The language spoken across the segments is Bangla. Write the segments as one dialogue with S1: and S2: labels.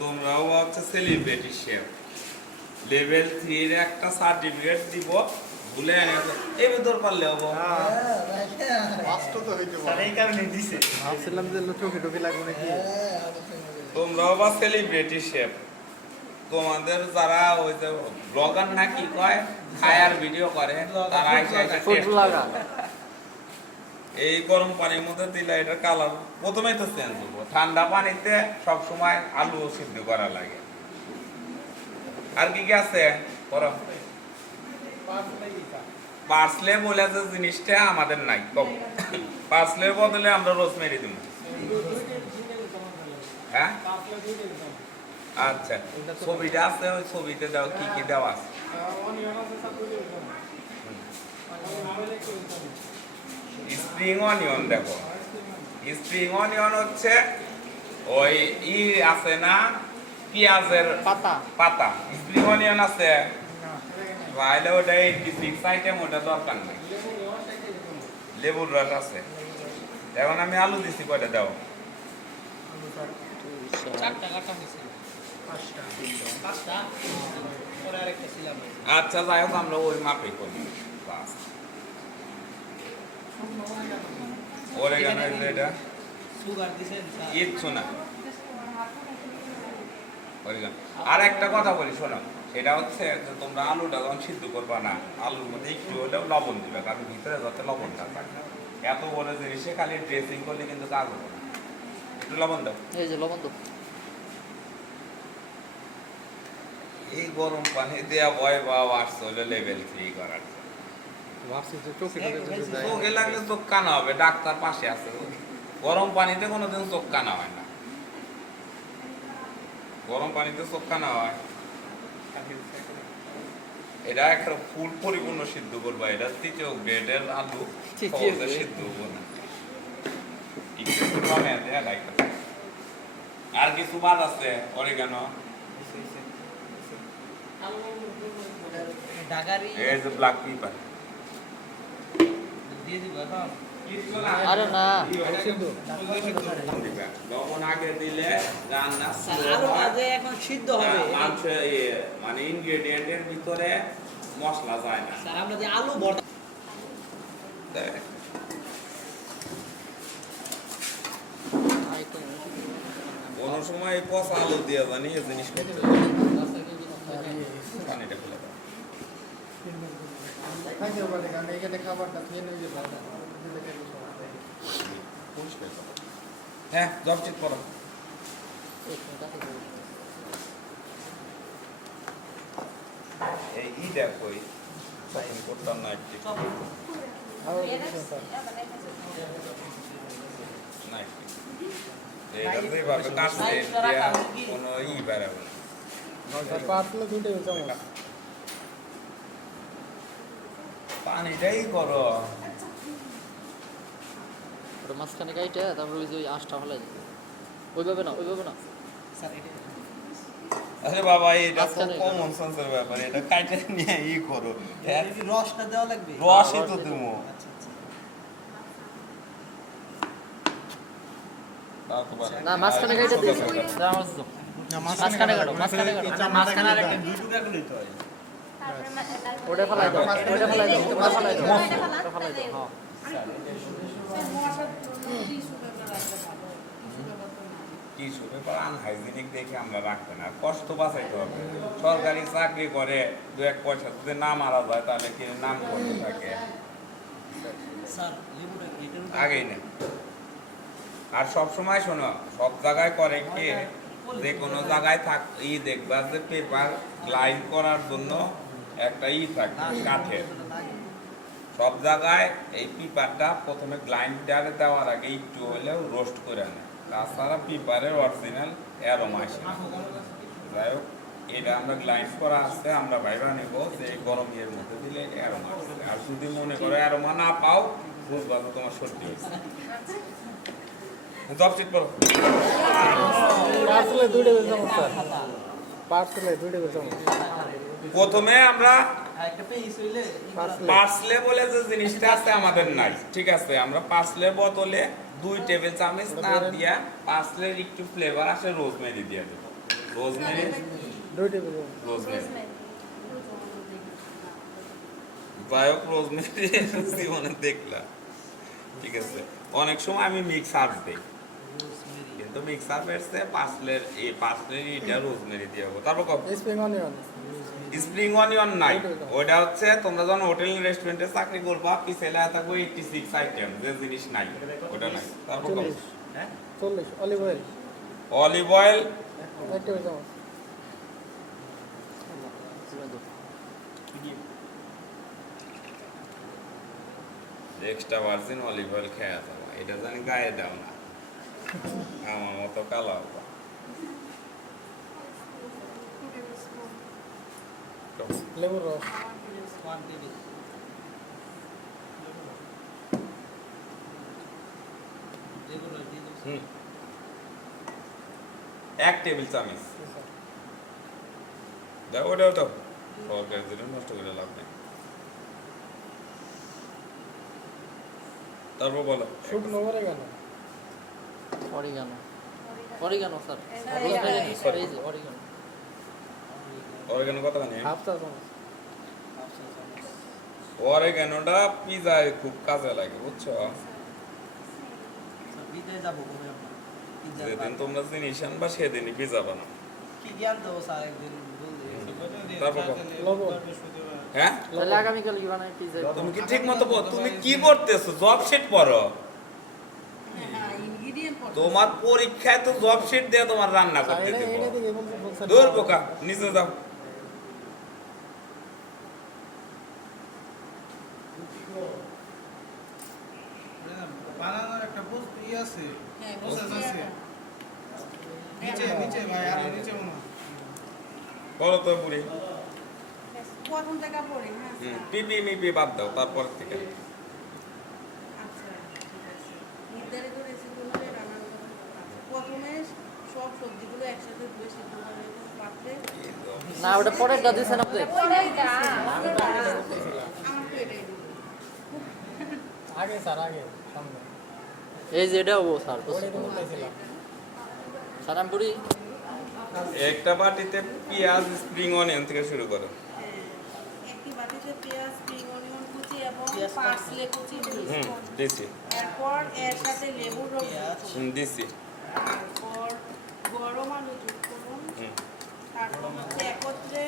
S1: তোমরাও হচ্ছে সেলিব্রিটি শেফ লেভেল থ্রির একটা সার্টিফিকেট দিব ভুলে এই ভিতর পারলে হব।
S2: কষ্ট তো হইতে
S3: স্যার
S2: পারে
S3: এই কারণে দিছে।
S2: ভাবছিলাম যে চোখে টোকে লাগবে নাকি?
S1: তোমরাও বা সেলিব্রিটি শেফ তোমাদের যারা ওই যে ব্লগার না কি কয় খায়ার ভিডিও করে তারা। এই গরম পানির মধ্যে দিলে এটা কালার প্রথমেই তো চেঞ্জ হব। ঠান্ডা পানিতে সব সময় আলু সিদ্ধ করা লাগে। আর কি কি আছে? করো পার্সলে বলে যে জিনিসটা আমাদের নাই কম। পার্সলের বদলে আমরা রোজমেরি দিব। হ্যাঁ? আচ্ছা ছবিটা আছে ওই ছবিতে দাও কি কি দেওয়া আছে? স্প্রিং অনিয়ন দেখো। স্প্রিং অনিয়ন হচ্ছে ওই ই আছে না পেঁয়াজের
S2: পাতা।
S1: পাতা। স্প্রিং অনিয়ন আছে। তাহলে ওটা এইটি সিক্স আইটেম ওটা দরকার নেই। লেবুর রস আছে। এখন আমি আলু দিছি কয়টা দাও। আচ্ছা যাই হোক আমরা ওই মাপে করি। বাস। ওরে কেন এটা
S4: সুগার দিছেন স্যার
S1: কিচ্ছু না ওরিগান। আর একটা কথা বলি শোনো। সেটা হচ্ছে যে তোমরা আলুটা যখন সিদ্ধ করবা না আলুর মধ্যে একটু হলেও লবণ দিবে কারণ ভিতরে যাতে লবণটা থাকে। এত বড় জিনিসে খালি ড্রেসিং করলে কিন্তু কাজ হবে না। একটু লবণ দাও।
S5: এই যে লবণ তো
S1: এই গরম পানি দেওয়া ভয় পাওয়া আসছে হলো লেভেল থ্রি করার। জন্য।
S2: চোখে
S1: লাগলে চোখ কানা হবে ডাক্তার পাশে আছে। গরম পানিতে কোনোদিন চোখ কানা হয় না। গরম পানিতে চোখ কানা হয়। এটা একটা ফুল পরিপূর্ণ সিদ্ধ করবা এটা তৃতীয় গ্রেডের আলু সিদ্ধ হব না। লাইক আর কিছু বাদ আছে অরিগানো
S4: ডাগারি
S1: এই যে ব্ল্যাক পেপার
S5: আরে না
S1: লবণ আগে দিলে রান্না হয়।
S4: এখন সিদ্ধ হবে
S1: মাংস ইয়ে, মানে ইনগ্রেডিয়েন্টের ভিতরে মশলা যায় না
S4: স্যার আমরা যে আলু ভর্তা
S1: কোনো সময় এই পচা আলু দিয়ে জানি এই জিনিস করতে পানিটা ফেলে দাও।
S2: খাইতে।
S1: হ্যাঁ জবচিত করো। এই ই দেখো তখন করতাম না একটু। না একটু। দিয়া কোনো ই বেরোবে না
S2: চামচ
S1: পানিটাই করো।
S5: ওটা মাঝখানে তারপর ওই যে ওই আঁশটা ওইভাবে না ওইভাবে না।
S1: আরে বাবা এটা তো কমন সেন্সের ব্যাপার এটা কাইটে নিয়ে ই করো।
S4: রসটা দেওয়া লাগবে?
S1: রসই তো তুমি
S4: আচ্ছা আচ্ছা।
S5: না মাঝখানে মাঝখানে কাটো মাঝখানে কাটো
S4: মাঝখানে আরেকটা দুই টুকরা করলেই তো হয়।
S5: ওটা ফেলাই দাও ওটা ফেলাই দাও ওটা ফেলাই দাও। ওটা ফেলাই দাও হ্যাঁ।
S1: টিস্যু পেপার আনহাইজিনিক দেখে আমরা রাখতে না কষ্ট বাঁচাইতে হবে সরকারি চাকরি করে দু এক পয়সা যদি না মারা যায় তাহলে কি নাম করতে থাকে আগেই না। আর সব সময় শোনো সব জায়গায় করে কি? যে কোনো জায়গায় থাক ই দেখবা যে পেপার লাইন করার জন্য একটা ই থাকে কাঠের। সব জায়গায় এই পিপারটা প্রথমে গ্লাইন্ডারে দেওয়ার আগে একটু হলেও রোস্ট করে নেয়। তাছাড়া পিপারের অরিজিনাল অ্যারোমা আসে। না। যাই হোক, এটা আমরা গ্লাইন্ড করা আসছে আমরা ভাইবা নেব যে গরম ইয়ের মধ্যে দিলে অ্যারোমা আসছে আর যদি মনে করো অ্যারোমা না পাও বুঝবা তোমার সর্দি হয়েছে। করো।
S2: পার্সেলে চামচ স্যার। পার্সেলে দুটো চামচ
S1: প্রথমে আমরা
S2: পার্সেলে
S1: বলে যে জিনিসটা আছে আমাদের নাই ঠিক আছে? আমরা বোতলে দুই টেবিল চামচ না দিয়া পার্সলের একটু ফ্লেভার আসে রোজমেরি দিয়ে দেবো। রোজমেরি
S2: দুই টেবিল
S1: রোজমেরি যাইহোক রোজমেরি জীবনে দেখলাম। ঠিক আছে? অনেক সময় আমি মিক্স আর্ট দিই। কিন্তু মিক্স আপ এসছে পার্সলের এই পার্সলের এটা রোজমেরি দিয়ে তারপর কব?
S2: স্প্রিং
S1: স্প্রিং অনিয়ন নাই। ওইটা হচ্ছে তোমরা যখন হোটেল রেস্টুরেন্টে চাকরি করবা পিছেলে থাকব এইটটি সিক্স আইটেম যে জিনিস নাই ওটা নাই। তারপর
S2: চল্লিশ।
S4: হ্যাঁ?
S2: চল্লিশ olive oil
S1: olive oil extra virgin olive oil খেয়ে যাব। এটা জানি গায়ে দাও না। আমার মতো কালো হব।
S2: লেবুর রস
S4: ওয়ান টেবিল
S1: হুম। এক টেবিল চামচ। দাও ওটা ওটা সরকারি দিলে নষ্ট করে লাভ নেই। তারপর বলো।
S2: শুকনো করে গেল
S3: oregano. Oregano sir. Oregano.
S1: Oregano কত খানি
S2: হাফ চা চামচ
S1: অরেগানোটা পিজায় খুব কাজে লাগে বুঝছ?
S4: বিদায় যাব কবে আমরা?
S1: যেদিন তোমরা জিনিস আনবা সেদিনই পিজা বানাও।
S4: কি জ্ঞান দেবো স্যার একদিন
S1: তারপর হ্যাঁ?
S3: তাহলে আগামীকাল কি বানাই পিজা
S1: তুমি কি ঠিক মতো তুমি কি করতেছো জব শিট পড়ো। তোমার পরীক্ষায় তো জব শিট দিয়ে তোমার রান্না করতে দেবো দূর বোকা নিচে যাও।
S6: ই আছে? প্রসেস আছে নিচে নিচে ভাই আরও নিচে মনে
S1: বলো তো বুড়ি।
S5: প্রথম থেকে পড়ি হ্যাঁ
S1: পিপি মিপি বাদ দাও তারপর থেকে।
S5: আচ্ছা নির্ধারিত। আচ্ছা, প্রথমে সব সবজিগুলো একসাথে ধুয়ে সিদ্ধ করে পাত্রে।
S3: না ওটা পরেরটা দিছেন আপনি
S5: আমার তো এটাই
S2: আগে স্যার আগে।
S3: এই যে এটা হব স্যার
S2: ওটাই তো বলতেছিলাম
S3: স্যার আমি পুরি
S1: একটা বাটিতে পেঁয়াজ স্প্রিং অনিয়ন থেকে শুরু করো।
S5: একটি বাটিতে পেঁয়াজ স্প্রিং অনিয়ন কুচি এবং পার্সলে কুচি
S1: হুম দিছি।
S5: এরপর এর সাথে লেবুর রস
S4: পেঁয়াজ।
S5: দিন।
S1: হুম দিছি।
S5: তারপর গরম আলু যোগ করুন। তারপর হচ্ছে একত্রে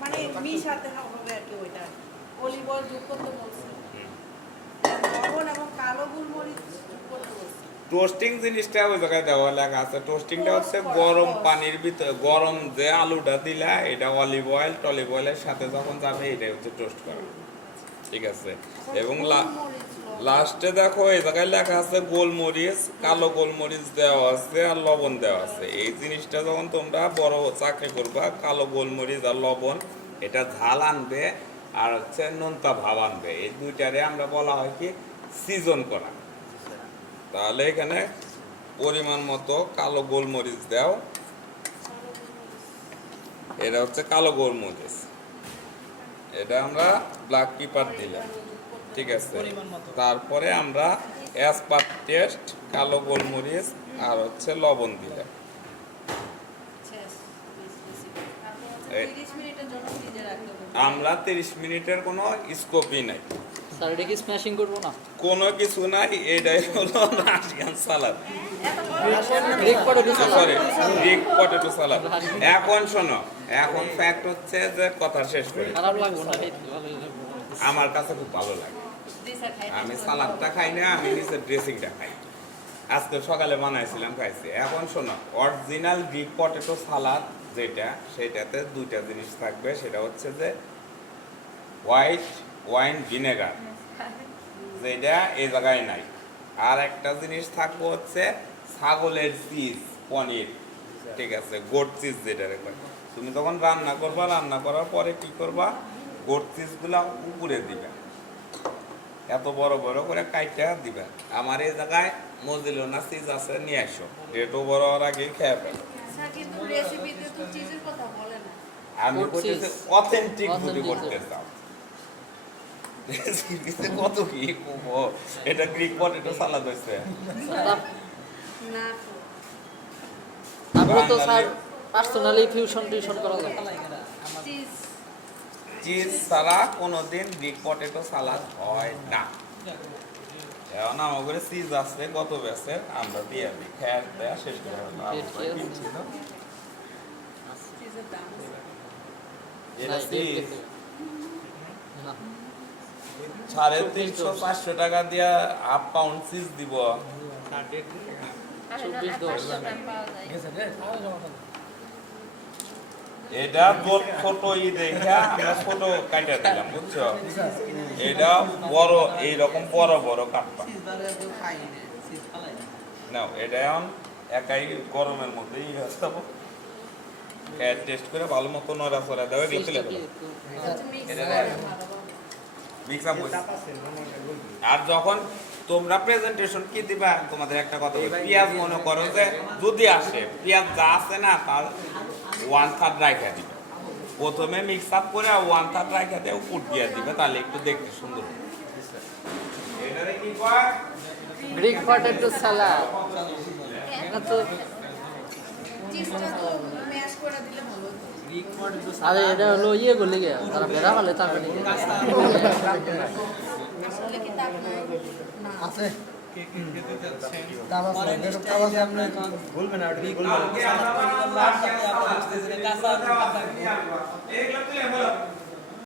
S5: মানে মিশাতে হবে আর কি ওইটা। অলিভ অয়েল যোগ করতে বলছি।
S1: হুম।
S5: লবণ এবং
S1: টোস্টিং জিনিসটা ওই জায়গায় দেওয়া লেখা আছে। টোস্টিংটা হচ্ছে গরম পানির ভিতরে গরম যে আলুটা দিলা এটা অলিভ অয়েল টলিভ অয়েলের সাথে যখন যাবে এটাই হচ্ছে টোস্ট করা। ঠিক আছে? এবং। লাস্টে দেখো এই জায়গায় লেখা আছে গোলমরিচ কালো গোলমরিচ দেওয়া আছে আর লবণ দেওয়া আছে। এই জিনিসটা যখন তোমরা বড় চাকরি করবা কালো গোলমরিচ আর লবণ এটা ঝাল আনবে আর হচ্ছে নোনতা ভাব আনবে। এই দুইটারে আমরা বলা হয় কি সিজন করা। তাহলে এখানে পরিমাণ মতো কালো গোলমরিচ দাও। এটা হচ্ছে কালো গোলমরিচ। এটা আমরা ব্ল্যাক পেপার দিলাম। ঠিক আছে? তারপরে আমরা অ্যাজ পার টেস্ট কালো গোলমরিচ আর হচ্ছে লবণ দিলাম।
S5: শেষ, বেশ বেশি। তারপর হচ্ছে
S1: এই-
S5: 30 মিনিটের জন্য ফ্রিজে রাখতে হবে।
S1: আমরা তিরিশ মিনিটের কোনো স্কোপই নাই।
S3: স্যার এটা কি স্ম্যাশিং করব না?
S1: কোনো কিছু নাই এটাই হলো রাশিয়ান সালাদ
S3: পটেটো
S1: এখন শোনো এখন ফ্যাক্ট হচ্ছে যে কথা শেষ করি। আমার কাছে খুব ভালো লাগে। আমি সালাদটা খাই না আমি নিচে ড্রেসিংটা খাই। আজকে সকালে বানাইছিলাম খাইছি। এখন শোনো অরিজিনাল গ্রিক পটেটো সালাদ যেটা সেটাতে দুইটা জিনিস থাকবে। সেটা হচ্ছে যে হোয়াইট ওয়াইন ভিনেগার। যেটা এই জায়গায় নাই। আর একটা জিনিস থাকবে হচ্ছে ছাগলের চিজ পনির। ঠিক আছে গোট চিজ যেটা রে কয়। তুমি যখন রান্না করবা রান্না করার পরে কি করবা? গোট চিজগুলা উপরে দিবা। এত বড় বড় করে কাইটা দিবা। আমার এই জায়গায় মজিলোনা চিজ আছে নিয়ে আসো। ডেটও বড় হওয়ার আগে খেয়ে ফেলো। আমি বলতেছি অথেন্টিক যদি করতে চাও। রেসিপিতে কত কি ও, এটা গ্রিক পটেটো সালাদ হয়েছে
S3: স্যার, আপ-
S5: না। তো।
S3: তো স্যার পার্সোনালি ফিউশন টিউশন করা যায়
S4: খালাই কেডা? আমার
S5: চিজ
S1: ছাড়া কোনোদিন গ্রিক পটেটো সালাদ হয় না। এখন আমাদের চিজ আছে গত ব্যাচের আমরা দিয়ে দিই খেয়ার দেয়া শেষ করে। এটা চিজ
S3: না,
S1: সাড়ে তিনশো চারশো টাকা দিয়া হাফ পাউন্ড চিজ দিব। এটা তোর ছোট ই দেখে আমরা ছোট কাটা দিলাম বুঝছ? এটা বড় এইরকম বড় বড় কাটবা।
S4: চিজ বারে কেউ খাই না চিজ খালাই না।
S1: না এটা এখন একাই গরমের মধ্যে ই হয়ে টেস্ট করে ভালো মতো নড়া চড়া
S5: হচ্ছে mix
S1: এটা। মিক্স আপ আর যখন তোমরা প্রেজেন্টেশন কি দিবা তোমাদের একটা কথা বলি। পেঁয়াজ মনে করো যে যদি আসে পেঁয়াজ যা আছে না তার ওয়ান থার্ড রাইখা দিবে। প্রথমে মিক্স আপ করে ওয়ান থার্ড রাইখা দিয়ে উপর দিয়ে দিবে তাহলে একটু দেখতে সুন্দর
S3: গ্রিক পটেটো সালাদ আরে এটা হলো ইয়ে করলে গিয়ে তারা বেড়া ফেলে তার মানে
S5: আসলে কি দাগ নাই? না।